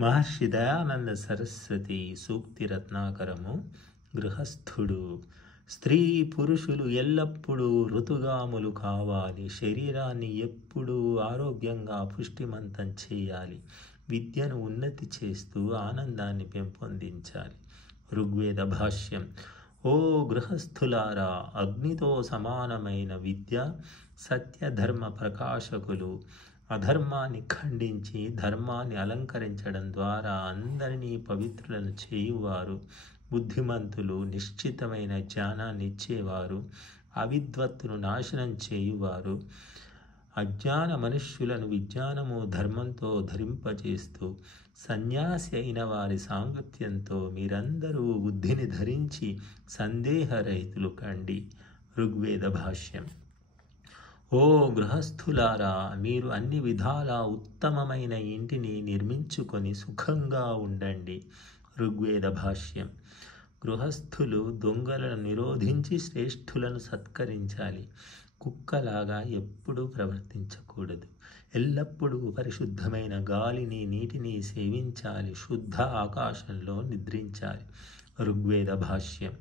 మహర్షి దయానంద సరస్వతి సూక్తి రత్నాకరము. గృహస్థుడు స్త్రీ పురుషులు ఎల్లప్పుడూ ఋతుగాములు కావాలి. శరీరాన్ని ఎప్పుడూ ఆరోగ్యంగా పుష్టిమంతం చేయాలి. విద్యను ఉన్నతి చేస్తూ ఆనందాన్ని పెంపొందించాలి. ఋగ్వేద భాష్యం. ఓ గృహస్థులారా, అగ్నితో సమానమైన విద్య సత్యధర్మ ప్రకాశకులు. అధర్మాన్ని ఖండించి ధర్మాన్ని అలంకరించడం ద్వారా అందరినీ పవిత్రులను చేయువారు. బుద్ధిమంతులు నిశ్చితమైన జ్ఞానాన్ని ఇచ్చేవారు. అవిద్వత్తును నాశనం చేయువారు. అజ్ఞాన మనుష్యులను విజ్ఞానము ధర్మంతో ధరింపజేస్తూ సన్యాసి అయిన వారి సాంగత్యంతో మీరందరూ బుద్ధిని ధరించి సందేహరహితులు కండి. ఋగ్వేద భాష్యం. ఓ గృహస్థులారా, మీరు అన్ని విధాల ఉత్తమమైన ఇంటిని నిర్మించుకొని సుఖంగా ఉండండి. ఋగ్వేద భాష్యం. గృహస్థులు దొంగలను నిరోధించి శ్రేష్ఠులను సత్కరించాలి. కుక్కలాగా ఎప్పుడూ ప్రవర్తించకూడదు. ఎల్లప్పుడూ పరిశుద్ధమైన గాలిని నీటిని సేవించాలి. శుద్ధ ఆకాశంలో నిద్రించాలి. ఋగ్వేద భాష్యం.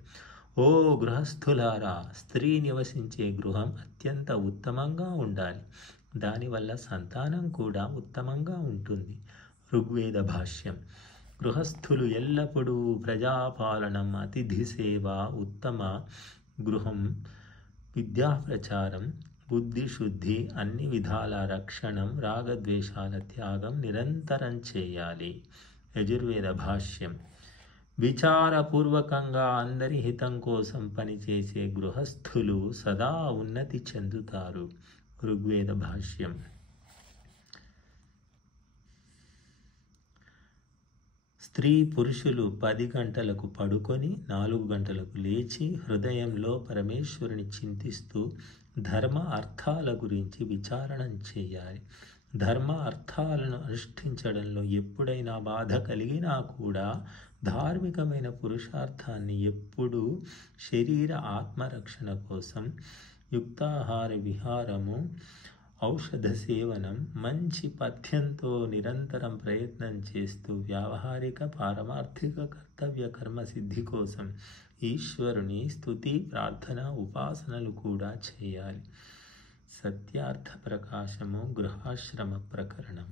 ఓ గృహస్థులారా, స్త్రీ నివసించే గృహం అత్యంత ఉత్తమంగా ఉండాలి. దానివల్ల సంతానం కూడా ఉత్తమంగా ఉంటుంది. ఋగ్వేద భాష్యం. గృహస్థులు ఎల్లప్పుడూ ప్రజాపాలనం, అతిథి సేవ, ఉత్తమ గృహం, విద్యా ప్రచారం, బుద్ధి శుద్ధి, అన్ని విధాల రక్షణం, రాగద్వేషాల త్యాగం నిరంతరం చేయాలి. యజుర్వేద భాష్యం. విచారపూర్వకంగా అందరి హితం కోసం పనిచేసే గృహస్థులు సదా ఉన్నతి చెందుతారు. ఋగ్వేద భాష్యం. స్త్రీ పురుషులు 10 గంటలకు పడుకొని 4 గంటలకు లేచి హృదయంలో పరమేశ్వరుని చింతిస్తూ ధర్మ అర్థాల గురించి విచారణం చేయాలి. ధర్మ అర్థాలను అనుష్ఠించడంలో ఎప్పుడైనా బాధ కలిగినా కూడా ధార్మికమైన పురుషార్థాన్ని ఎప్పుడూ శరీర ఆత్మరక్షణ కోసం యుక్తాహార విహారము, ఔషధ సేవనం, మంచి పథ్యంతో నిరంతరం ప్రయత్నం చేస్తూ వ్యావహారిక పారమార్థిక కర్తవ్య కర్మ సిద్ధి కోసం ఈశ్వరుని స్తుతి, ప్రార్థన, ఉపాసనలు కూడా చేయాలి. సత్యార్థ ప్రకాశము గృహాశ్రమ ప్రకరణం.